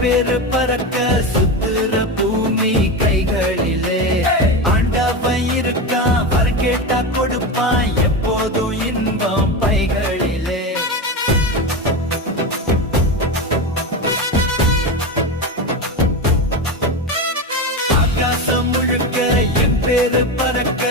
பேரு பறக்க சுத்துற பூமி கைகளிலே ஆண்டவன் இருக்கான் வர கேட்டா கொடுப்பான் எப்போதும் இன்பம் பைகளிலே ஆகாசம் முழுக்க என் பேரு பறக்க